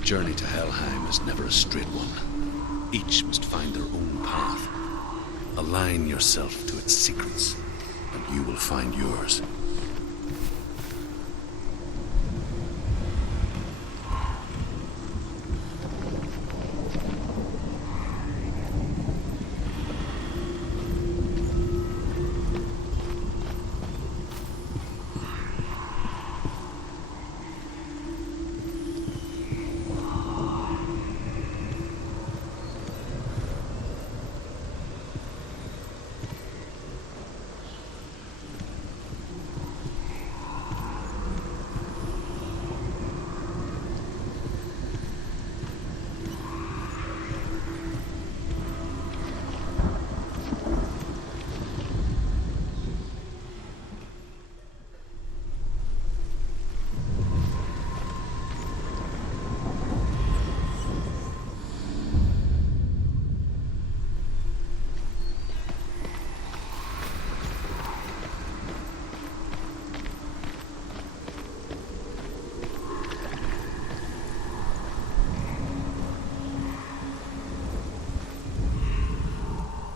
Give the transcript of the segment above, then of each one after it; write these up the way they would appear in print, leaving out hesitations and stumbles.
The journey to Helheim is never a straight one. Each must find their own path. Align yourself to its secrets, and you will find yours.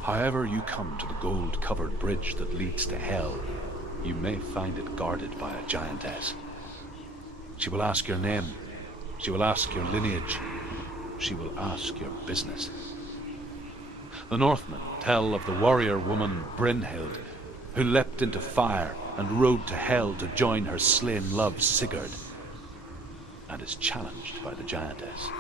However you come to the gold-covered bridge that leads to Hell, you may find it guarded by a giantess. She will ask your name. She will ask your lineage. She will ask your business. The Northmen tell of the warrior woman Brynhild, who leapt into fire and rode to Hell to join her slain love Sigurd, and is challenged by the giantess.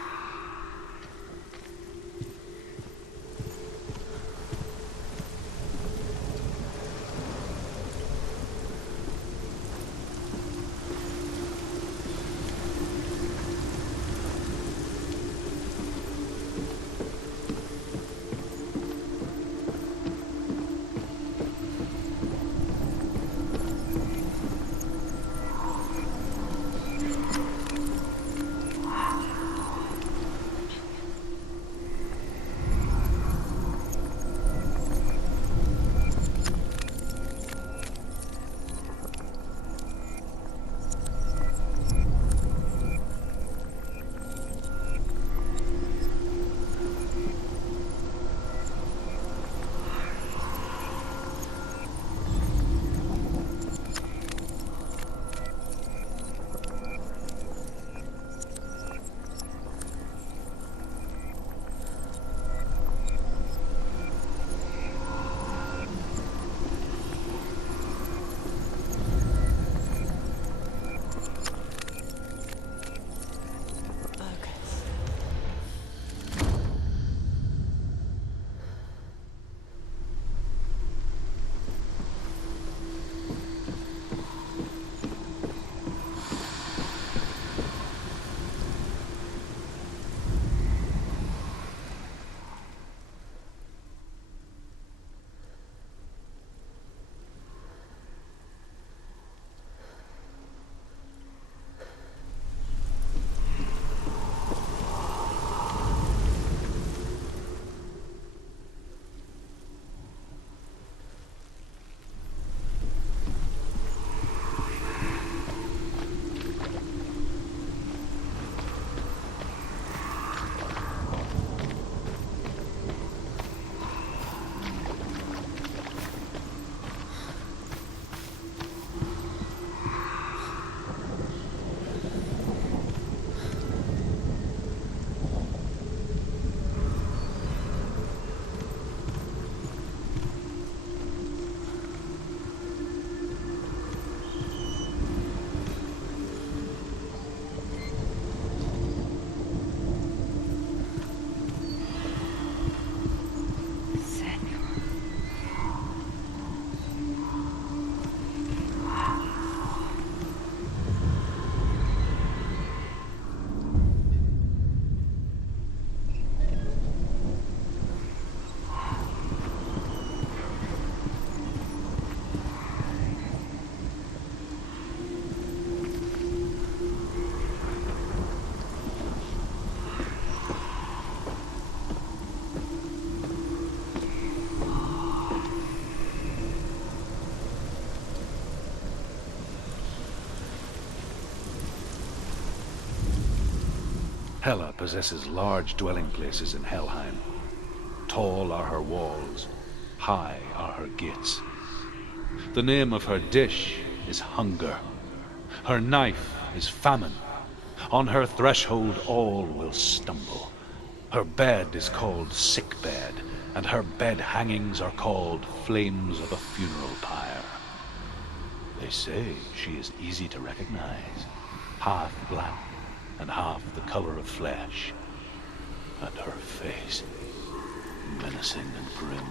Hela possesses large dwelling places in Helheim. Tall are her walls, high are her gates. The name of her dish is hunger. Her knife is famine. On her threshold all will stumble. Her bed is called sick bed, and her bed hangings are called flames of a funeral pyre. They say she is easy to recognize, half black and half the color of flesh, and her face menacing and grim.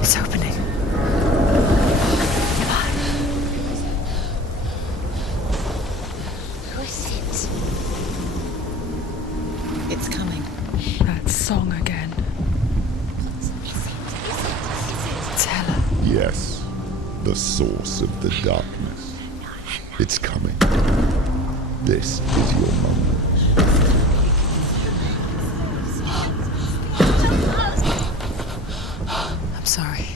It's opening. Who is it? It's coming. That song again. It's Hela. Yes, the source of the darkness. It's coming. This is your moment. I'm sorry.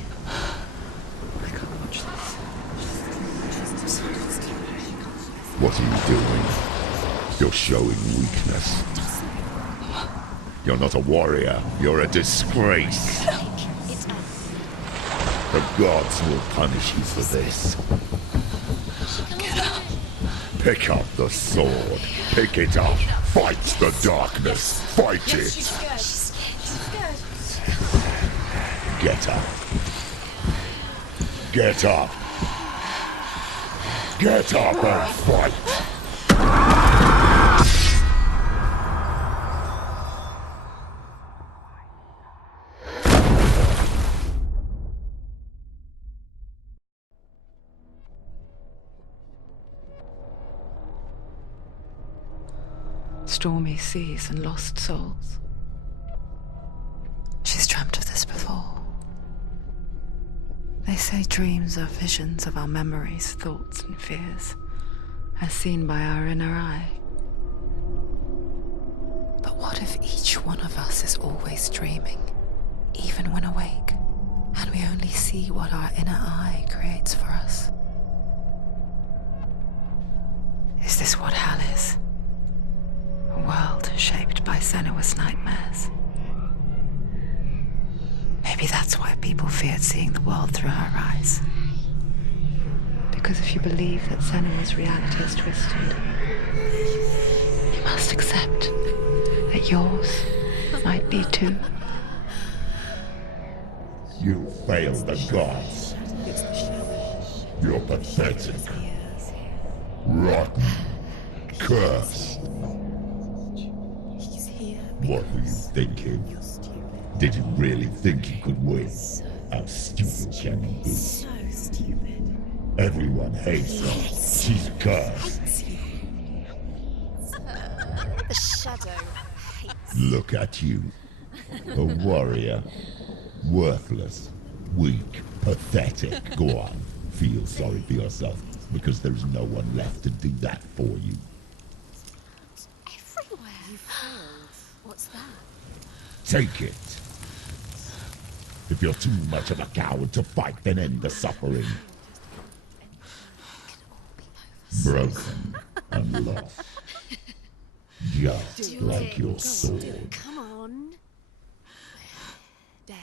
I can't watch this. What are you doing? You're showing weakness. You're not a warrior. You're a disgrace. The gods will punish you for this. Get up. Pick up the sword. Pick it up. Fight the darkness. Fight it. She's scared. Get up. Get up. Get up and fight. Stormy seas and lost souls. She's dreamt of this before. They say dreams are visions of our memories, thoughts, and fears, As seen by our inner eye. But what if each one of us is always dreaming, even when awake, and we only see what our inner eye creates for us? Is this what hell is? A world shaped by SENUA'S nightmares. Maybe that's why people feared seeing the world through her eyes. Because if you believe that SENUA'S reality is twisted, you must accept that yours might be too. You failed the gods. You're pathetic. Rotten. Cursed. He's here. What were you thinking? Did you really think you could win? How stupid can you be? So stupid. Everyone hates her. She's cursed. The shadow hates. Look at you. A warrior. Worthless. Weak. Pathetic. Go on. Feel sorry for yourself, because there's no one left to do that for you. Everywhere. You failed. What's that? Take it. If you're too much of a coward to fight, then end the suffering. Broken and lost. Just like your sword. Come on. There.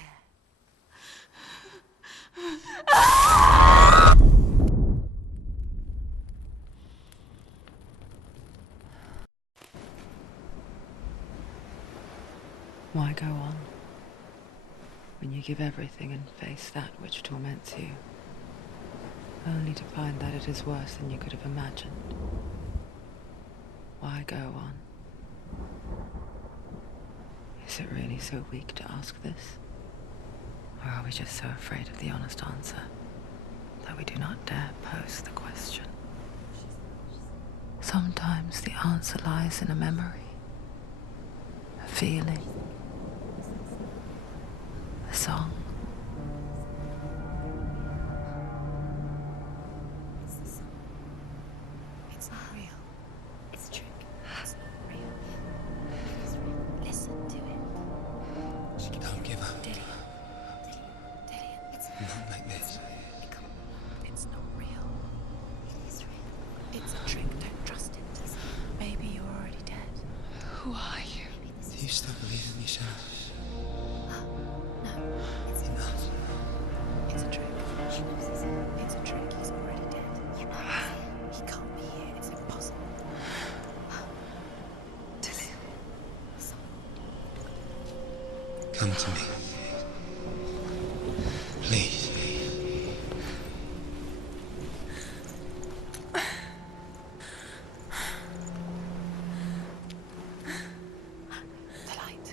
Why go on when you give everything and face that which torments you, only to find that it is worse than you could have imagined? Why go on? Is it really so weak to ask this? Or are we just so afraid of the honest answer that we do not dare pose the question? Sometimes the answer lies in a memory, a feeling, a song. It's not real. It's a trick. It's not real. It's real. Listen to it. Don't give up. Dillian. It's Not like this. It's not real. It is real. It's a trick. Don't trust it. Maybe you're already dead. Who are you? Do you still believe in yourself? No, it's not. It's a trick. She knows it's him. It's a trick. He's already dead. You know he can't be here. It's impossible. Dillian. Come to me. Please. The light.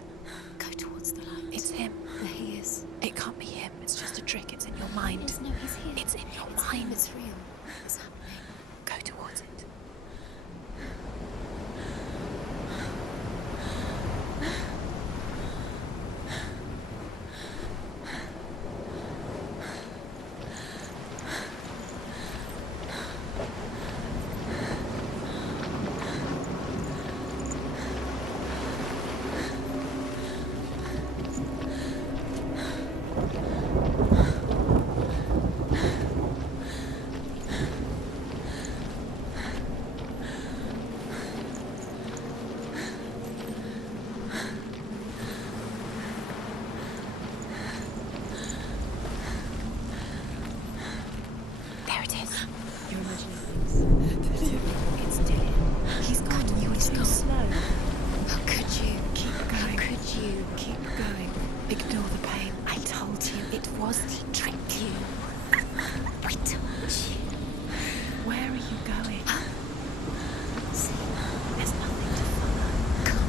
Go towards the light. It's him. There he is. It can't be him. It's just a trick. It's in your mind. No, he's here. It's in your mind. It's real. It's happening. Go towards it. There it is. You're imagining things. It's Dillian. He's got you. It's so slow. How could you? Keep going. How could you? Keep going. Ignore the pain. I told you it was to trick you. I told you. Where are you going? See, there's nothing to follow. Come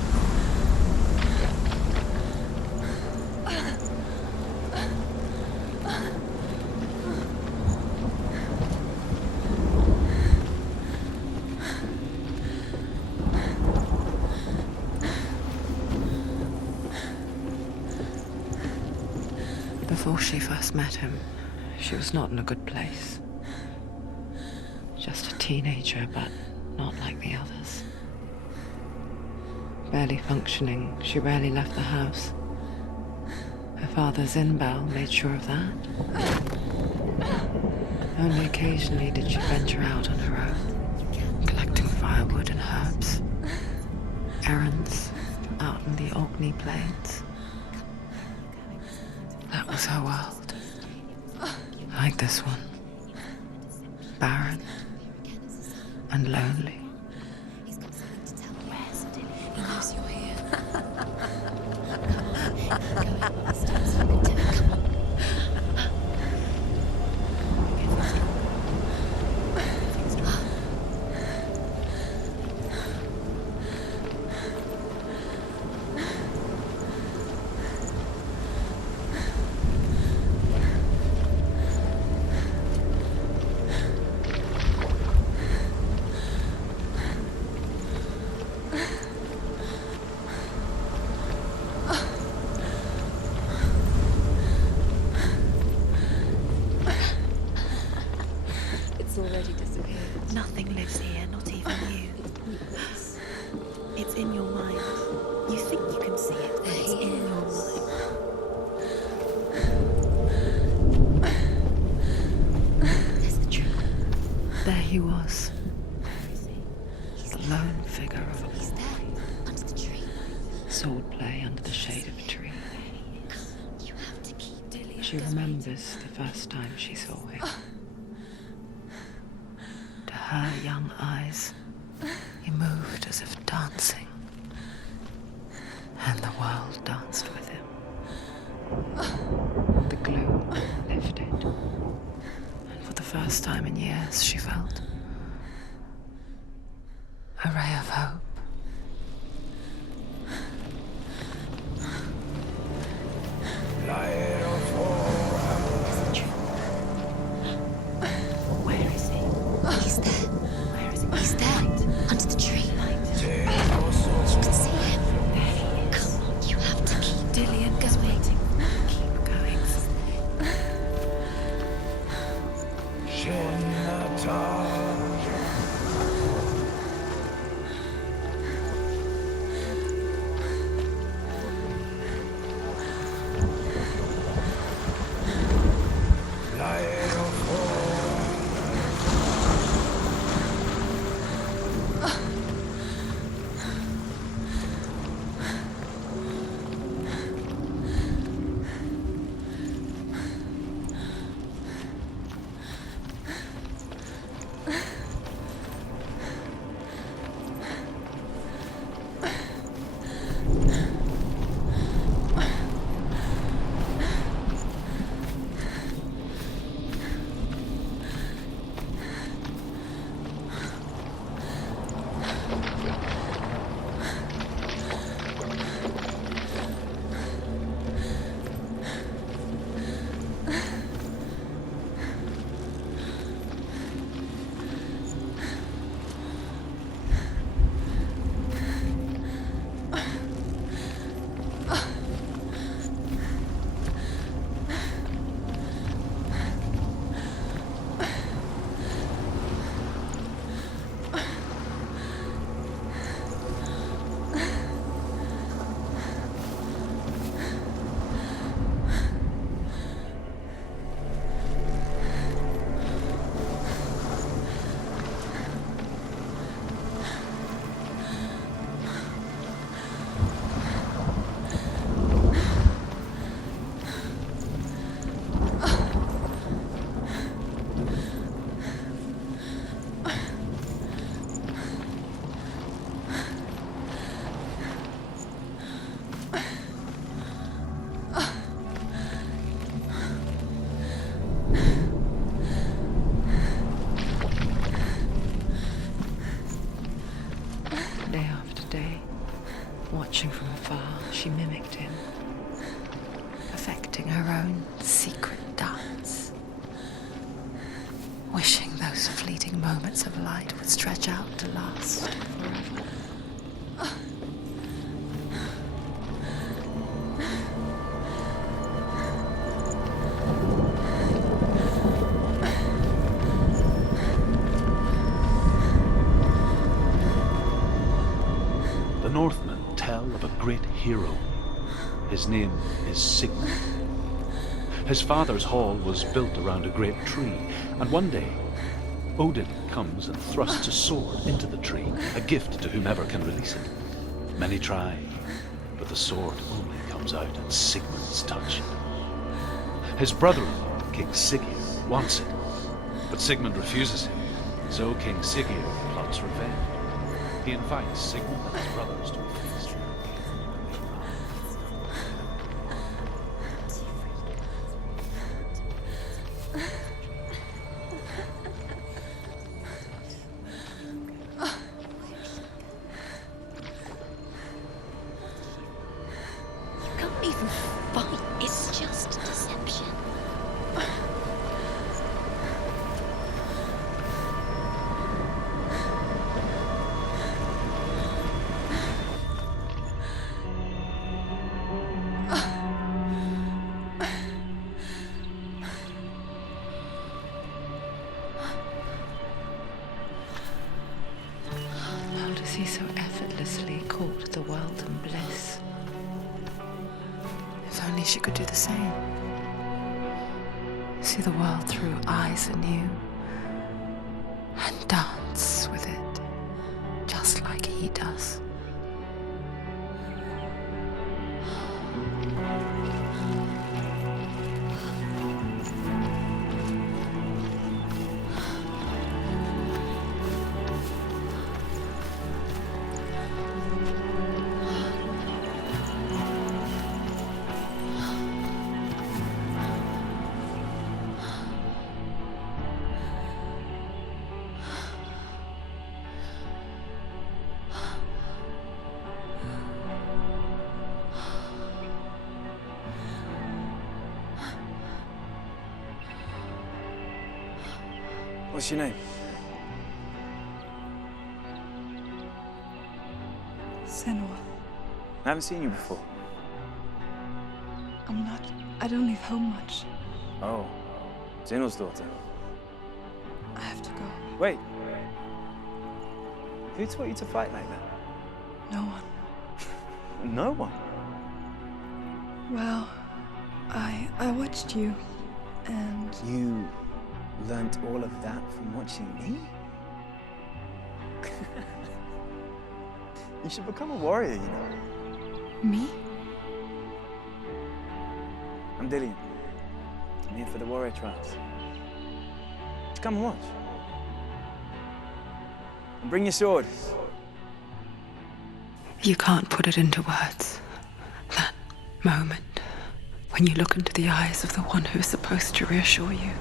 Before she first met him, she was not in a good place. Just a teenager, but not like the others. Barely functioning, she rarely left the house. Her father's in-bell made sure of that. Only occasionally did she venture out on her own, collecting firewood and herbs. Errands out in the Orkney Plains. That was her world. Like this one. Barren and lonely. He's got something to tell you. Where's Dillian? He knows you're here. It's already disappeared. Nothing lives here, not even you. It's in your mind. You think you can see it, but it's in your mind. There's the tree. There he was, the lone figure of a He's boy. there, under the tree. Swordplay under the shade of a tree. You have to keep Dilly. She remembers the first time she saw him. To her young eyes, he moved as if dancing, and the world danced with him. The gloom lifted, and for the first time in years she felt a ray of hope. Where is he? He's there. Where is he? He's there, under the tree. You can see him. There he is. Come on, you have to keep Dillian is waiting. Keep going. Day after day, watching from afar, she mimicked him, perfecting her own secret dance, wishing those fleeting moments of light would stretch out to last forever. The Northmen tell of a great hero. His name is Sigmund. His father's hall was built around a great tree, and one day Odin comes and thrusts a sword into the tree, a gift to whomever can release it. Many try, but the sword only comes out at Sigmund's touch. His brother-in-law, King Sigurd, wants it, but Sigmund refuses him, so King Sigurd plots revenge. He invites Sigmund and his brothers to a feast. You can't even fight. It's just deception. She so effortlessly caught the world in bliss. If only she could do the same. See the world through eyes anew and dance with it just like he does. What's your name? Senua. I haven't seen you before. I don't leave home much. Oh, Zenua'S daughter. I have to go. Wait. Who taught you to fight like that? No one. No one? Well, I watched you, and You learnt all of that from watching me? You should become a warrior, you know. me? I'm Dillian. I'm here for the warrior trials. Just come and watch. And bring your sword. You can't put it into words. That moment when you look into the eyes of the one who is supposed to reassure you,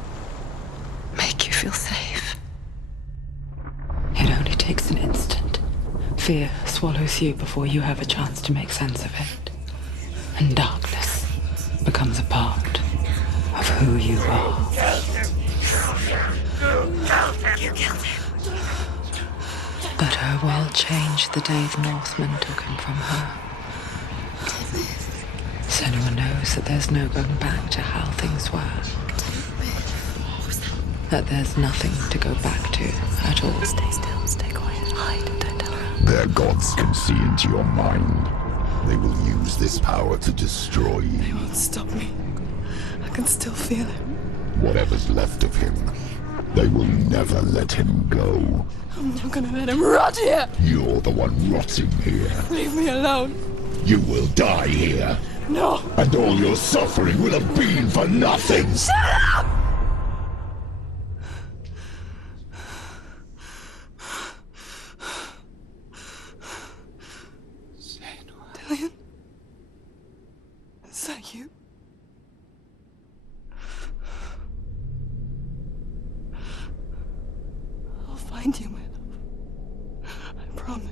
make you feel safe. It only takes an instant. Fear swallows you before you have a chance to make sense of it. And darkness becomes a part of who you are. You killed him. But her world changed the day the Northmen took him from her. Senua knows that there's no going back to how things were. That there's nothing to go back to at all. Stay still, stay quiet, hide, don't tell her. Their gods can see into your mind. They will use this power to destroy you. They won't stop me. I can still feel him. Whatever's left of him, they will never let him go. I'm not gonna let him rot here. You're the one rotting here. Leave me alone. You will die here. No. And all your suffering will have been for nothing. Shut up! Dillian? Is that you? I'll find you, my love. I promise.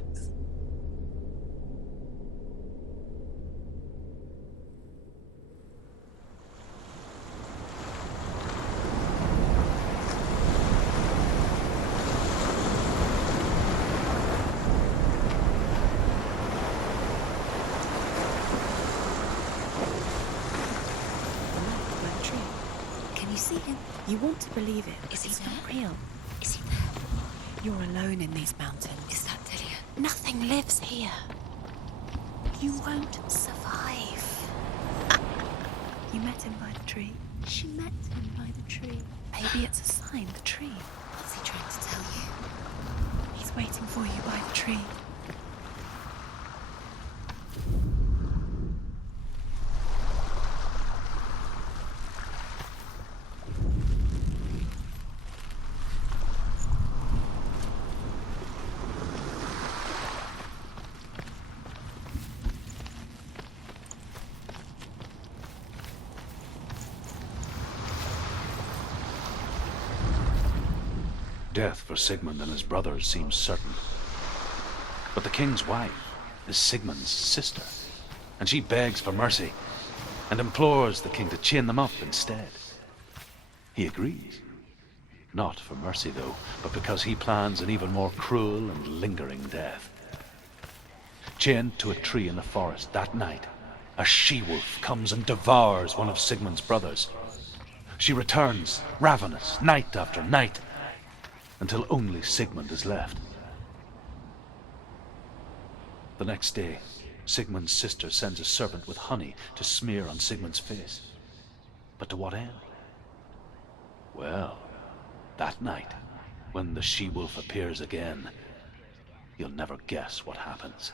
You want to believe it. Is he not real? Is he there? You're alone in these mountains. Is that Dillian? Nothing lives here. You won't survive. You met him by the tree. She met him by the tree. Maybe it's a sign, the tree. What's he trying to tell you? He's waiting for you by the tree. Death for Sigmund and his brothers seems certain. But the king's wife is Sigmund's sister, and she begs for mercy and implores the king to chain them up instead. He agrees. Not for mercy, though, but because he plans an even more cruel and lingering death. Chained to a tree in the forest that night, a she-wolf comes and devours one of Sigmund's brothers. She returns, ravenous, night after night, until only Sigmund is left. The next day, Sigmund's sister sends a serpent with honey to smear on Sigmund's face. But to what end? Well, that night, when the she-wolf appears again, you'll never guess what happens.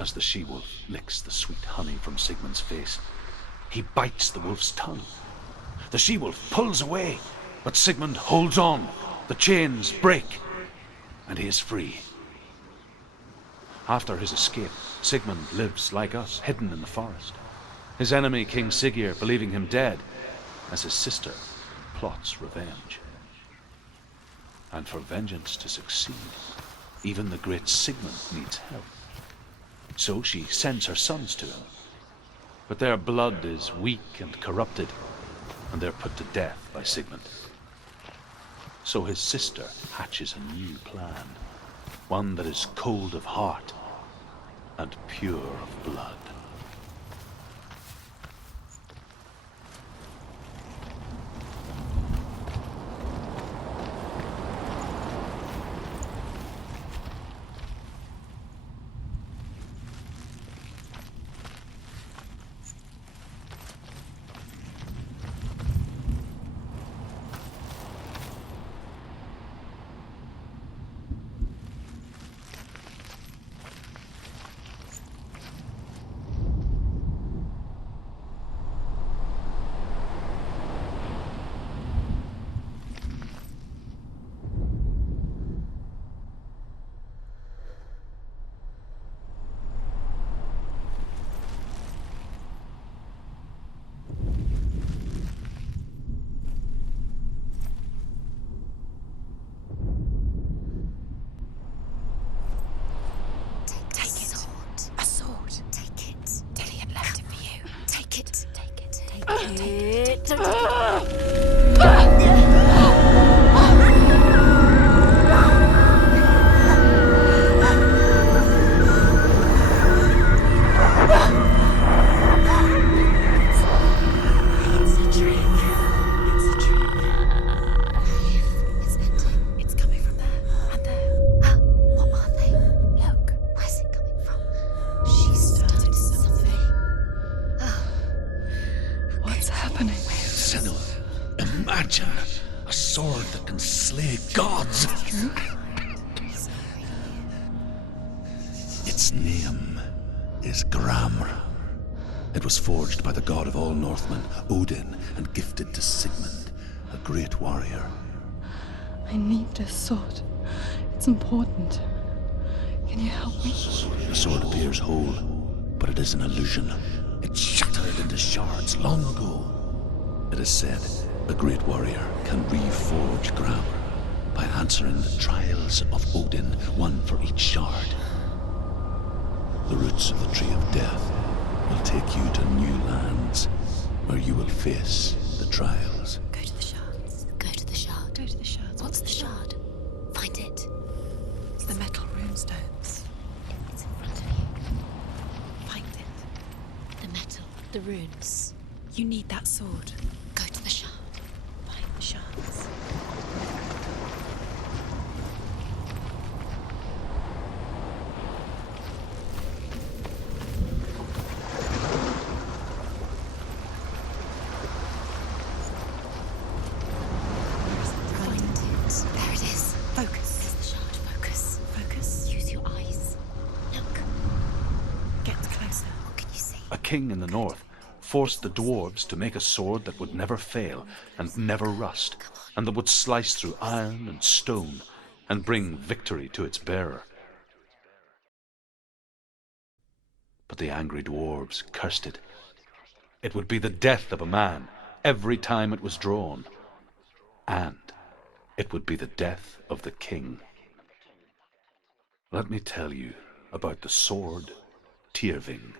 As the she-wolf licks the sweet honey from Sigmund's face, he bites the wolf's tongue. The she-wolf pulls away, but Sigmund holds on. The chains break, and he is free. After his escape, Sigmund lives like us, hidden in the forest. His enemy, King Siggeir, believing him dead, as his sister plots revenge. And for vengeance to succeed, even the great Sigmund needs help. So she sends her sons to him. But their blood is weak and corrupted, and they're put to death by Sigmund. So his sister hatches a new plan, one that is cold of heart and pure of blood. Its name is Gramr. It was forged by the god of all Northmen, Odin, and gifted to Sigmund, a great warrior. I need this sword. It's important. Can you help me? The sword appears whole, but it is an illusion. It shattered into shards long ago. It is said a great warrior can reforge Gramr by answering the trials of Odin, one for each shard. The roots of the Tree of Death will take you to new lands where you will face the trials. Go to the shards. Go to the shard. Go to the shards. What's the shard? Find it. It's the metal runestones. It's in front of you. Find it. The metal. The runes. You need that sword. Go to the shard. Find the shards. king in the north forced the dwarves to make a sword that would never fail and never rust, and that would slice through iron and stone and bring victory to its bearer. But the angry dwarves cursed it. It would be the death of a man every time it was drawn, and it would be the death of the king. Let me tell you about the sword Tyrving.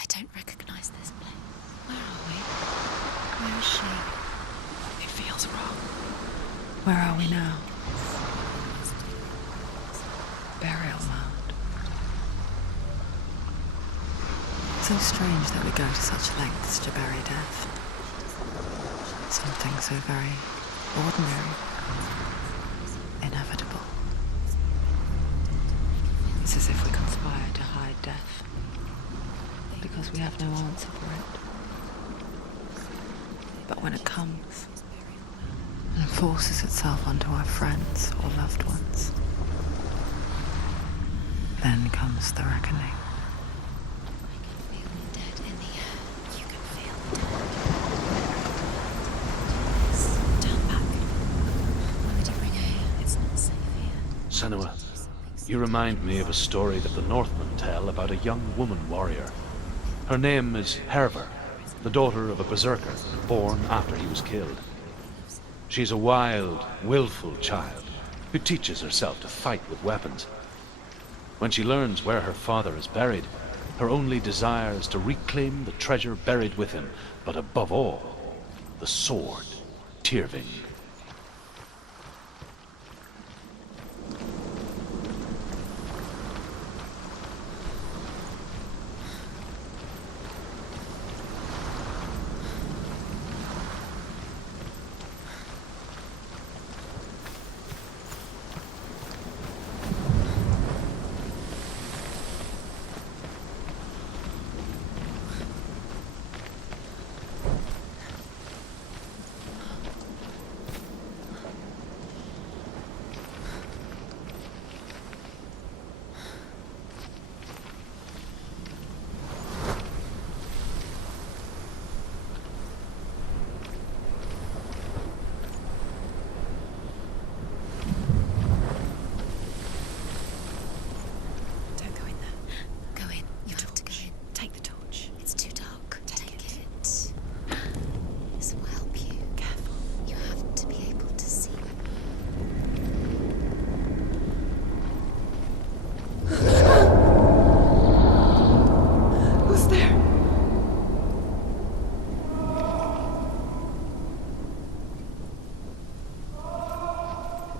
I don't recognize this place. Where are we? Where is she? It feels wrong. Where are we now? Burial mound. So strange that we go to such lengths to bury death. Something so very ordinary, inevitable. It's as if we conspire to hide death, because we have no answer for it. But when it comes and forces itself onto our friends or loved ones, then comes the reckoning. I can feel the dead in the air. You can feel the dead. Stand back. Why would you bring her here? It's not safe here. Senua, you remind me of a story that the Northmen tell about a young woman warrior. Her name is Herver, the daughter of a berserker born after he was killed. She's a wild, willful child who teaches herself to fight with weapons. When she learns where her father is buried, her only desire is to reclaim the treasure buried with him, but above all, the sword Tyrving.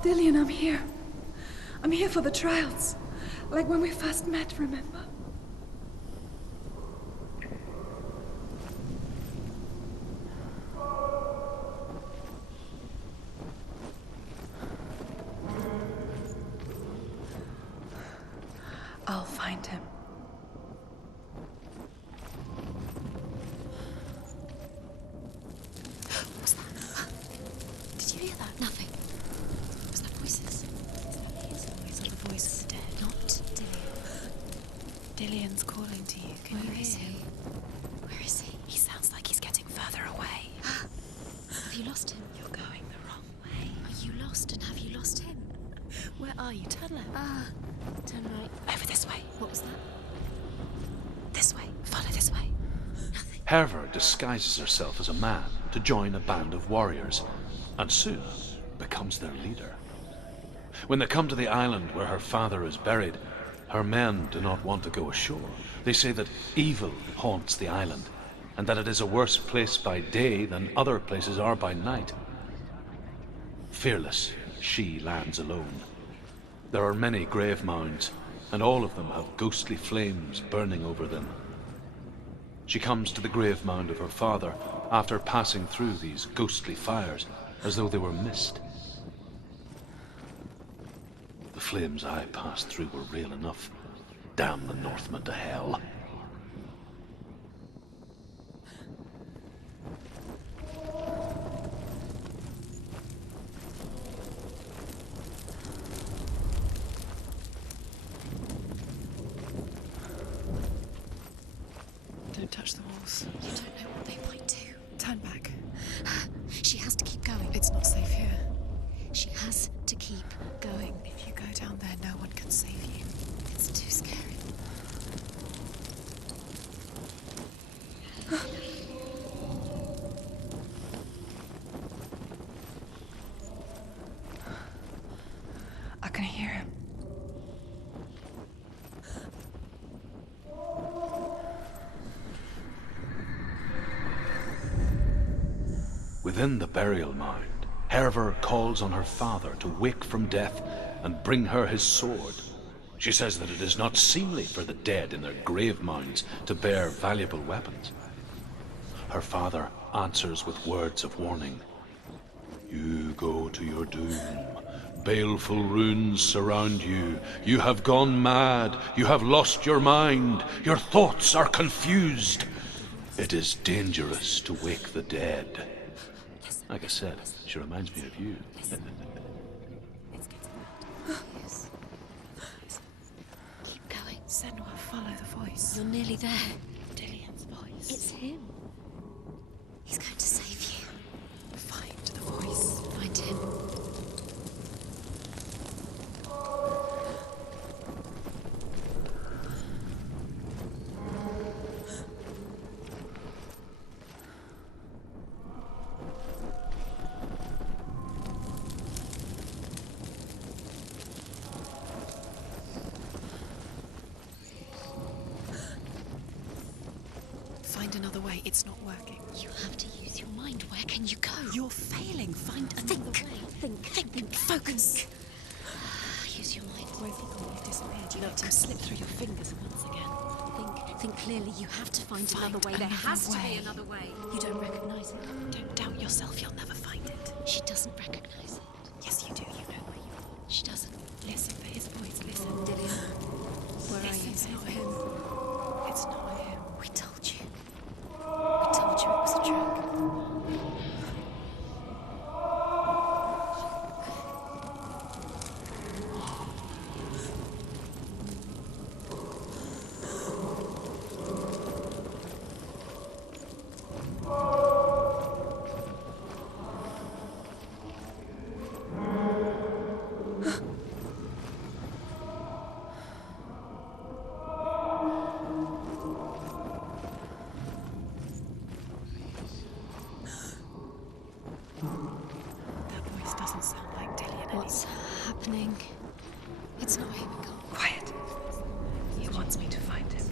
Dillian, I'm here. I'm here for the trials. Like when we first met, remember? I'll find him. What's that? Did you hear that? Nothing. Was that voices? His voice or the voice of the dead? Not Dillian. Dillian's calling to you. Can you hear him? Where is he? He sounds like he's getting further away. Have you lost him? You're going the wrong way. Are you lost, and have you lost him? Where are you? Turn left. Turn right. Over this way. What was that? This way. Follow this way. Nothing. Herver disguises herself as a man to join a band of warriors, and soon becomes their leader. When they come to the island where her father is buried, her men do not want to go ashore. They say that evil haunts the island, and that it is a worse place by day than other places are by night. Fearless, she lands alone. There are many grave mounds, and all of them have ghostly flames burning over them. She comes to the grave mound of her father after passing through these ghostly fires as though they were mist. The flames I passed through were real enough. Damn the Northmen to hell. Don't touch the walls. You don't know what they might do. Turn back. She has to keep going. It's not safe here. She has to keep going. If you go down there, no one can save you. It's too scary. I can hear him. Within the burial mound, Herver calls on her father to wake from death and bring her his sword. She says that it is not seemly for the dead in their grave mounds to bear valuable weapons. Her father answers with words of warning. You go to your doom. Baleful runes surround you. You have gone mad. You have lost your mind. Your thoughts are confused. It is dangerous to wake the dead. Like I said, she reminds me of you. Yes. Keep going. Senua, follow the voice. You're nearly there. Dillian's voice. It's him. He's going to save you. Find the voice. Find him. Find another way. It's not working. You have to use your mind. Where can you go? You're failing. Find another way. Think. Focus. Use your mind. Where's he gone? He disappeared. You let him slip through your fingers once again. Think clearly. You have to find another way. There another has to way. be another way. You don't recognize it. Don't doubt yourself. You'll never find it. She doesn't recognize it. Yes, you do. You know where you are. She doesn't. Listen for his voice. Listen. Dillian. Where are you? It's not him. It's not him. We told you. We told you it was a trick. That voice doesn't sound like Dillian What's happening? It's not him. Quiet. He wants me to find him.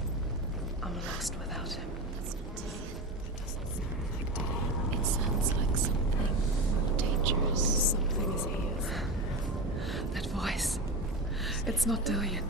I'm lost without him. It's not Dillian. It doesn't sound like Dillian. It sounds like something more dangerous. Something is here. That voice. It's not Dillian.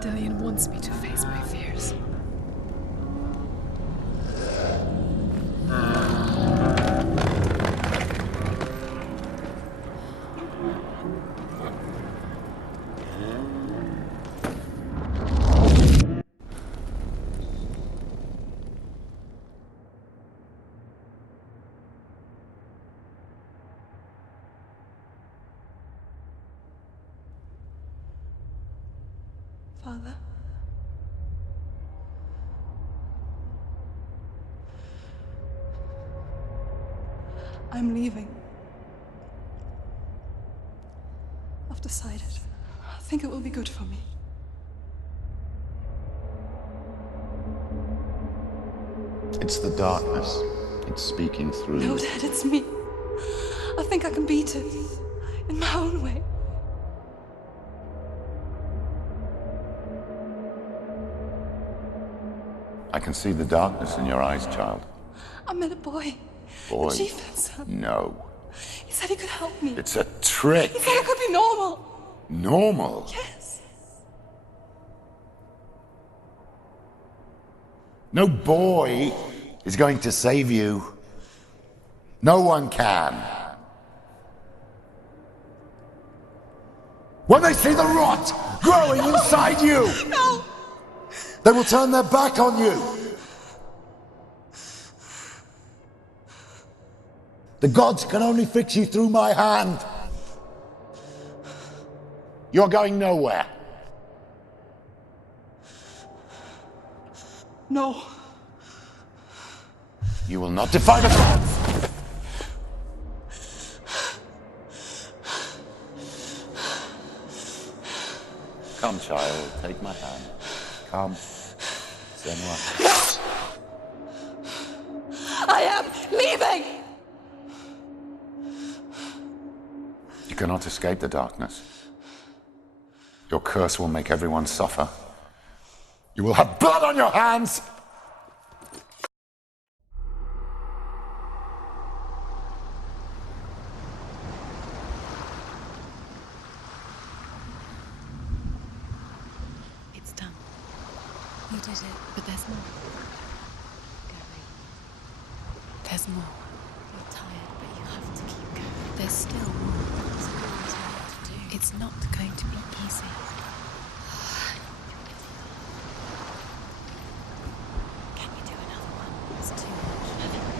Dillian wants me to face my fears. Father? I'm leaving. I've decided. I think it will be good for me. It's the darkness. It's speaking through No, you. Dad, it's me. I think I can beat it. In my own way. I can see the darkness in your eyes, child. I met a boy. Boy. The chieftain's son. No. He said he could help me. It's a trick. He said I could be normal. Normal? Yes. No boy is going to save you. No one can. When they see the rot growing inside you, No! they will turn their back on you. The gods can only fix you through my hand. You're going nowhere. No. You will not defy the gods. Come, child, take my hand. Come, Senua. I am leaving! You cannot escape the darkness. Your curse will make everyone suffer. You will have blood on your hands! It's done. You did it, but there's more. There's more. You're tired, but you have to keep going. There's still